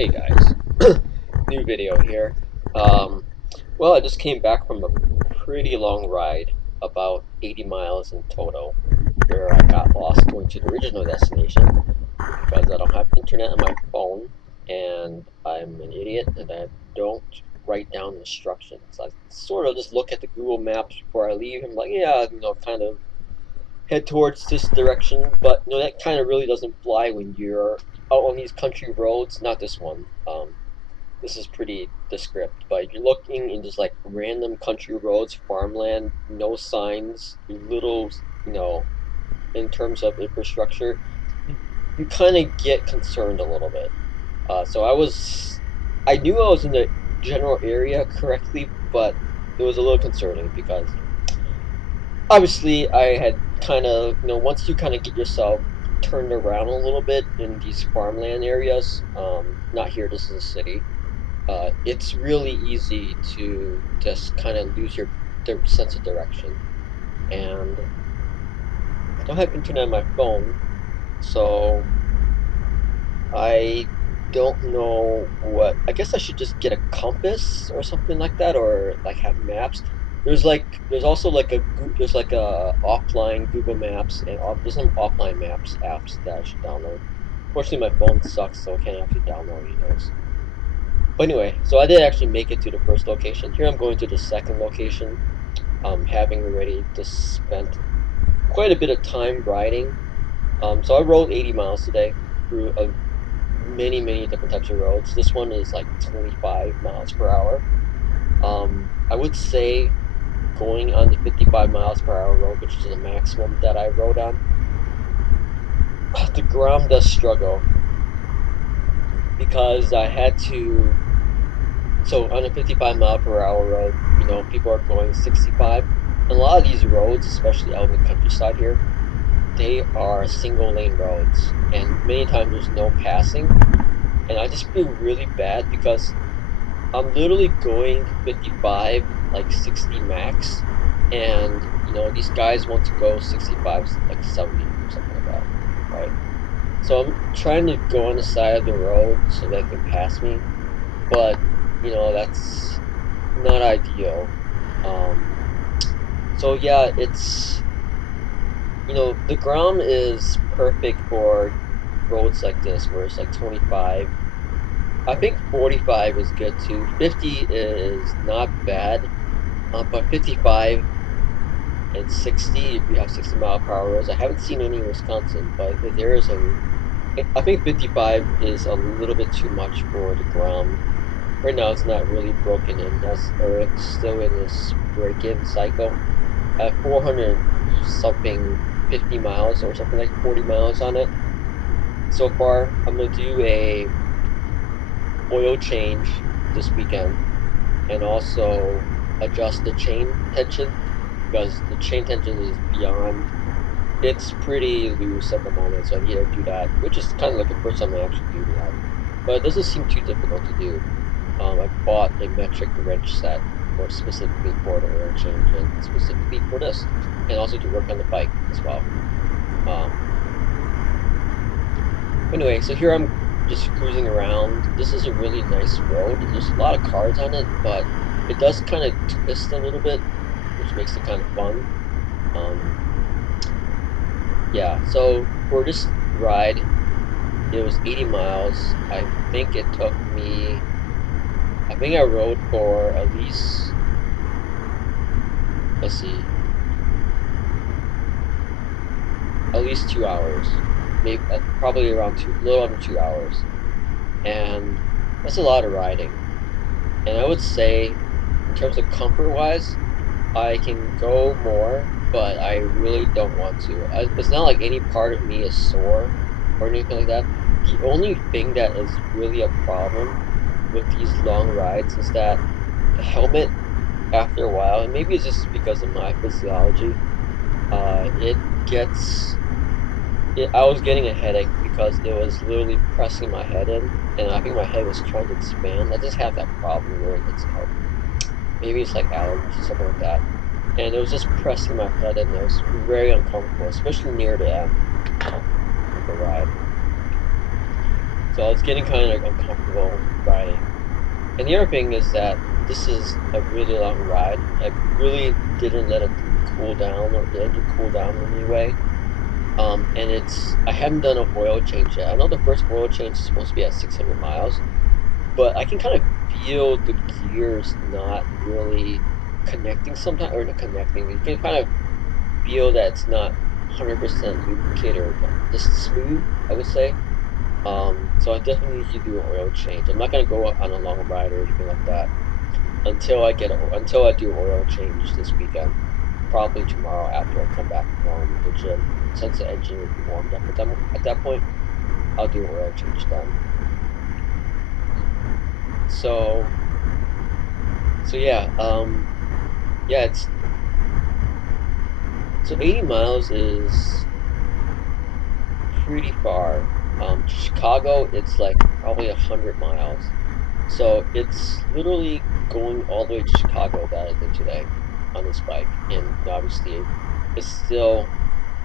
Hey guys, new video here. Um, well, I just came back from a pretty long ride, about 80 miles in total, where I got lost going to the original destination because I don't have internet on my phone and I'm an idiot and I don't write down instructions. I sort of just look at the Google Maps before I leave. I'm like, yeah, kind of head towards this direction, but that kind of really doesn't fly when you're out on these country roads. Not this one. This is pretty descript, but you're looking in just like random country roads, farmland, no signs, little, you know, in terms of infrastructure, you kind of get concerned a little bit. I knew I was in the general area correctly, but it was a little concerning because obviously I had kind of, once you kind of get yourself turned around a little bit in these farmland areas, not here, this is a city, it's really easy to just kind of lose your sense of direction. And I don't have internet on my phone, so I don't know what. I guess I should just get a compass or something like that, or like have maps. There's also like there's like a offline Google Maps and there's some offline maps apps that I should download. Fortunately, my phone sucks, so I can't actually download any of those. But anyway, so I did actually make it to the first location. Here I'm going to the second location, having already just spent quite a bit of time riding. So I rode 80 miles today through many different types of roads. This one is like 25 miles per hour. I would say going on the 55 miles per hour road, which is the maximum that I rode on, the Grom does struggle because I had to. So on a 55 mile per hour road, people are going 65. And a lot of these roads, especially out in the countryside here, they are single lane roads, and many times there's no passing. And I just feel really bad because I'm literally going 55, like 60 max, and these guys want to go 65, like 70 or something like that, right? So I'm trying to go on the side of the road so they can pass me, but that's not ideal. Um, so yeah, the Grom is perfect for roads like this where it's like 25. I think 45 is good too. 50 is not bad, but 55 and 60, if you have 60-mile-per-hour roads, I haven't seen any in Wisconsin, but if there is any. I think 55 is a little bit too much for the Grom. Right now, it's not really broken in, or it's still in this break-in cycle. At 400 something, 50 miles or something like 40 miles on it. So far, I'm gonna do a oil change this weekend, and also adjust the chain tension because the chain tension is beyond. It's pretty loose at the moment, so I need to do that, which is kind of like the first time I actually do that. But it doesn't seem too difficult to do. I bought a metric wrench set specifically for the oil change and specifically for this, and also to work on the bike as well. Um, anyway, so here I'm just cruising around. This is a really nice road, and there's a lot of cars on it, but it does kind of twist a little bit, which makes it kind of fun. Yeah, so for this ride, it was 80 miles. I think it took me. I think I rode for at least, let's see, at least 2 hours, maybe probably around a little under 2 hours, and that's a lot of riding. And I would say, in terms of comfort-wise, I can go more, but I really don't want to. It's not like any part of me is sore or anything like that. The only thing that is really a problem with these long rides is that the helmet, after a while, and maybe it's just because of my physiology, it gets. I was getting a headache because it was literally pressing my head in, and I think my head was trying to expand. I just have that problem where it gets help. Maybe it's like allergies or something like that. And it was just pressing my head in. It was very uncomfortable, especially near the end of the ride. So I was getting kind of uncomfortable riding. And the other thing is that this is a really long ride. I really didn't let it cool down or the engine cool down in any way. And I haven't done an oil change yet. I know the first oil change is supposed to be at 600 miles, but I can kind of feel the gears not really connecting sometimes, or not connecting. You can kind of feel that it's not 100% lubricated or just smooth, I would say. So I definitely need to do an oil change. I'm not gonna go on a long ride or anything like that until I do an oil change this weekend. Probably tomorrow after I come back from the gym, since the engine will be warmed up at that point. I'll do an oil change then. So yeah, yeah, it's so 80 miles is pretty far. To Chicago, it's like probably 100 miles. So it's literally going all the way to Chicago that I did today on this bike. And obviously, it's still,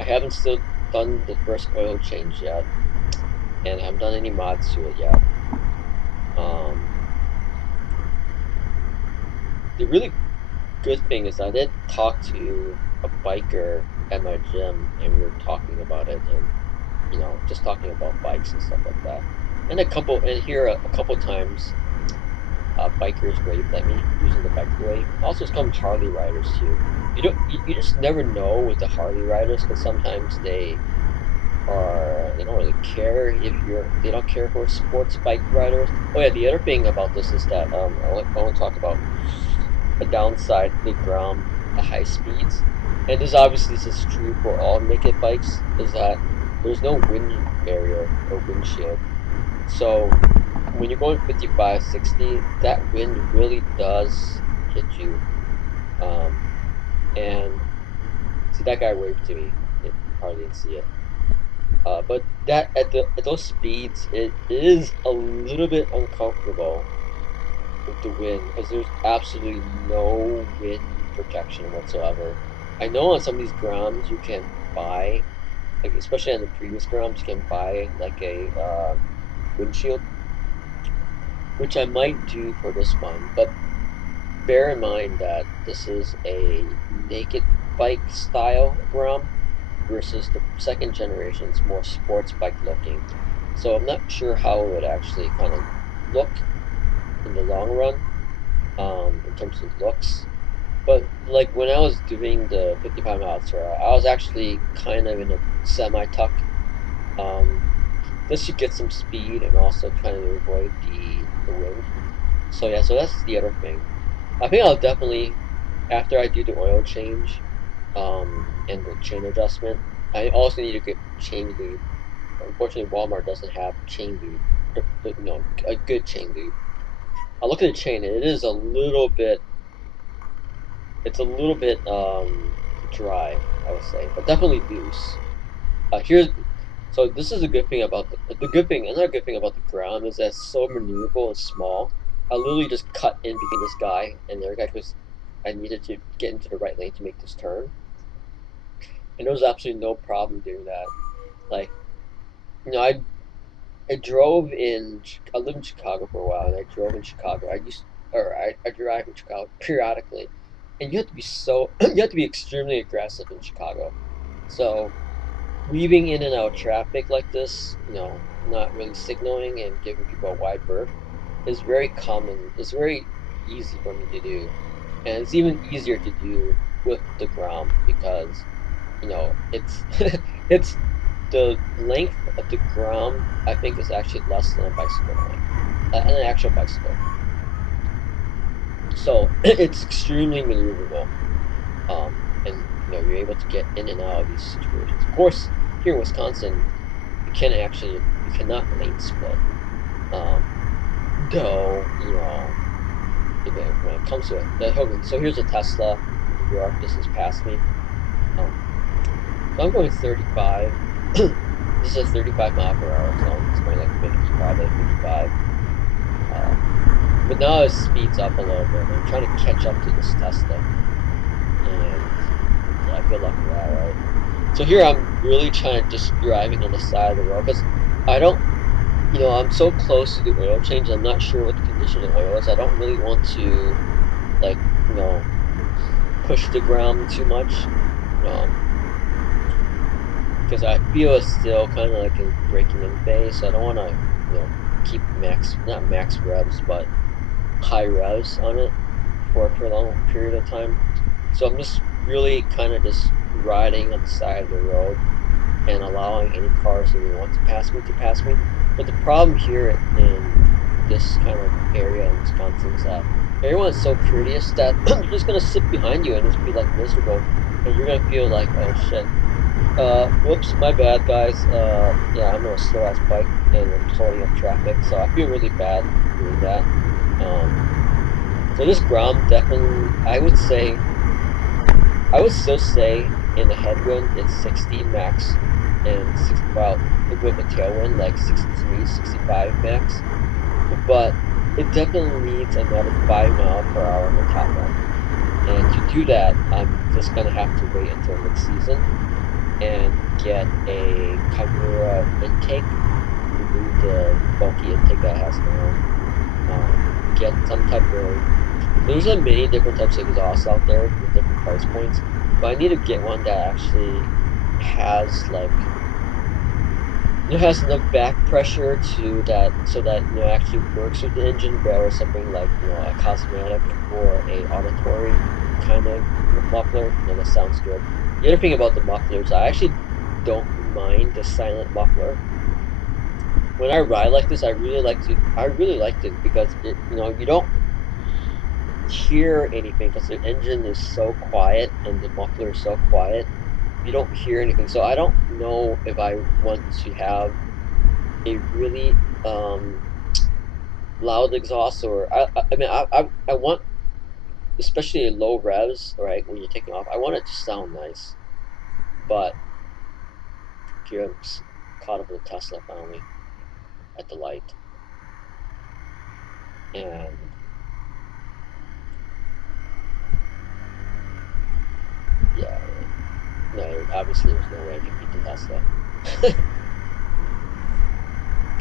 I haven't still done the first oil change yet, and I haven't done any mods to it yet. Um, the really good thing is I did talk to a biker at my gym, and we were talking about it, and just talking about bikes and stuff like that. And here a couple times, bikers waved at me using the biker wave. Also, some Harley riders too. You just never know with the Harley riders because sometimes they don't really care if they don't care for sports bike riders. Oh yeah, the other thing about this is that I want to talk about a downside to the Grom high speeds, and this is true for all naked bikes, is that there's no wind barrier or windshield. So when you're going 55, 60, that wind really does hit you. Um, and see, that guy waved to me. You probably didn't see it. But that at those speeds, it is a little bit uncomfortable with the wind because there's absolutely no wind protection whatsoever. I know on some of these grounds you can buy, like especially on the previous grounds, you can buy like a windshield, which I might do for this one. But bear in mind that this is a naked bike style Grom versus the second generation's more sports bike looking. So I'm not sure how it would actually kind of look in the long run, in terms of looks. But like when I was doing the 55 miles per hour, I was actually kind of in a semi tuck, um, just to get some speed and also kind of avoid the wind. So yeah, so that's the other thing. I think I'll definitely, after I do the oil change, and the chain adjustment, I also need to get chain lube. Unfortunately, Walmart doesn't have chain lube, a good chain lube. I look at the chain, and it's a little bit dry, I would say, but definitely loose. Here's So this is a good thing about another good thing about the ground is that it's so maneuverable and small. I literally just cut in between this guy and the other guy because I needed to get into the right lane to make this turn, and there was absolutely no problem doing that. Like, you know, I drove I lived in Chicago for a while, and I drove in Chicago. I drive in Chicago periodically, and you have to be you have to be extremely aggressive in Chicago. So weaving in and out of traffic like this, not really signaling and giving people a wide berth is very common. It's very easy for me to do, and it's even easier to do with the Grom because it's it's the length of the Grom. I think is actually less than a bicycle length, an actual bicycle. So it's extremely maneuverable, and you're able to get in and out of these situations. Of course, here in Wisconsin, you cannot lane split. Um, though when it comes to it, okay, so here's a Tesla in New York. This is past me. Um, so I'm going 35. This is a 35 mile per hour zone. It's going like 55, like 55. Uh, but now it speeds up a little bit. I'm trying to catch up to this Tesla, and yeah, good luck with that, right? So here I'm really trying to just driving on the side of the road because I don't. you know, I'm so close to the oil change. I'm not sure what the condition of the oil is. I don't really want to like, you know, push the ground too much. Um, because I feel it's still kind of like in breaking in phase, so I don't want to, you know, keep not max revs, but high revs on it for a long period of time. So I'm just really kind of just riding on the side of the road and allowing any cars that want to pass me. But the problem here in this kind of area in Wisconsin is that everyone's so courteous that they're just gonna sit behind you and just be like miserable, and you're gonna feel like, oh shit, whoops, my bad, guys. Yeah, I'm on a slow ass bike and I'm holding up traffic, so I feel really bad doing that. Um, so this Grom definitely, I would still say in the headwind it's 60 max, and well, with a tailwind like 63, 65 max. But it definitely needs another 5 mile per hour on the top end. And to do that, I'm just gonna have to wait until next season and get a Chimera intake, remove the bulky intake that it has now, get some type of. There's a many different types of exhausts out there with different price points, but I need to get one that actually has like it has enough back pressure to that so that you know actually works with the engine better something like you know a cosmetic or a auditory kind of muffler. You know that sounds good. The other thing about the mufflers, I actually don't mind the silent muffler. When I ride like this, I really liked it because it you know you don't hear anything because the engine is so quiet and the muffler is so quiet. You don't hear anything. So I don't know if I want to have a really loud exhaust or I want especially in low revs, right, when you're taking off, I want it to sound nice. But here I'm caught up with a Tesla finally at the light. And yeah, no, obviously there's no way I can beat the Tesla.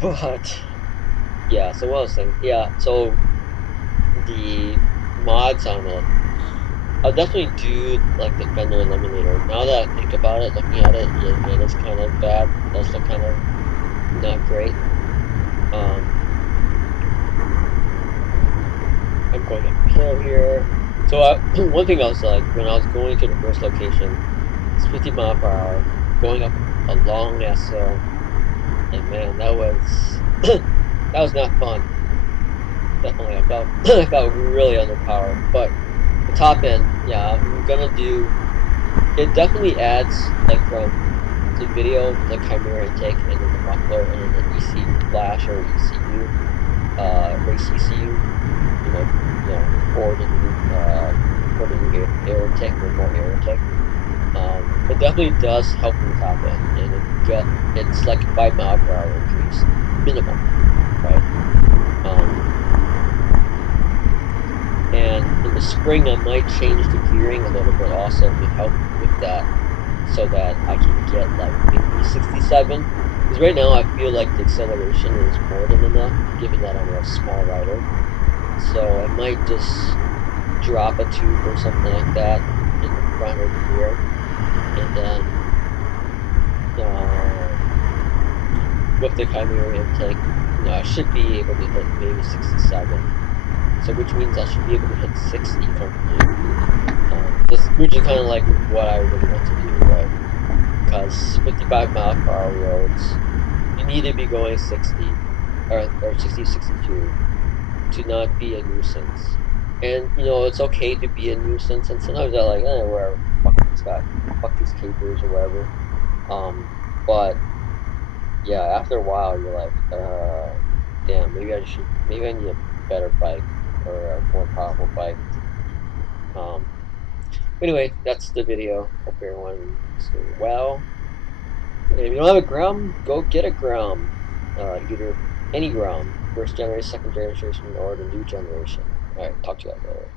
But yeah, so what I was saying, yeah, so the mods on it, I'll definitely do like the fender eliminator. Now that I think about it, looking at it, yeah, it is kind of bad. It does look kind of not great. Um, I'm going uphill here. So one thing I was like, when I was going to the first location, it's 50 mile per hour, going up a long ass hill, and man, that was that was not fun. Definitely, I felt I felt really underpowered. But the top end, yeah, I'm gonna do. It definitely adds like from the video, the Chimera intake, and then the muffler, and then the EC flash or ECU, race ECU. You know, for the new air intake or more air intake. It definitely does help in the top end, and it's like a 5 mile per hour increase minimum, right? Um, and in the spring, I might change the gearing a little bit also to help with that, so that I can get like maybe 67. Because right now I feel like the acceleration is more than enough, given that I'm a small rider. So I might just drop a tube or something like that in the front or the rear, and then uh, with the Chimera intake, you know, I should be able to hit maybe 67. So which means I should be able to hit 60 comfortably. Which is kind of like what I really want to do, right? Because 55 mile per hour roads, you need to be going 60 or 60, 62 to not be a nuisance. And you know, it's okay to be a nuisance, and sometimes they're like, whatever, fuck these guys, fuck these capers or whatever. Um, but yeah, after a while, you're like, damn, maybe I need a better bike or a more powerful bike. Um, anyway, that's the video. Hope everyone is doing well. And if you don't have a Grom, go get a Grom. Either any Grom, first generation, second generation, or the new generation. All right, talk to you guys later.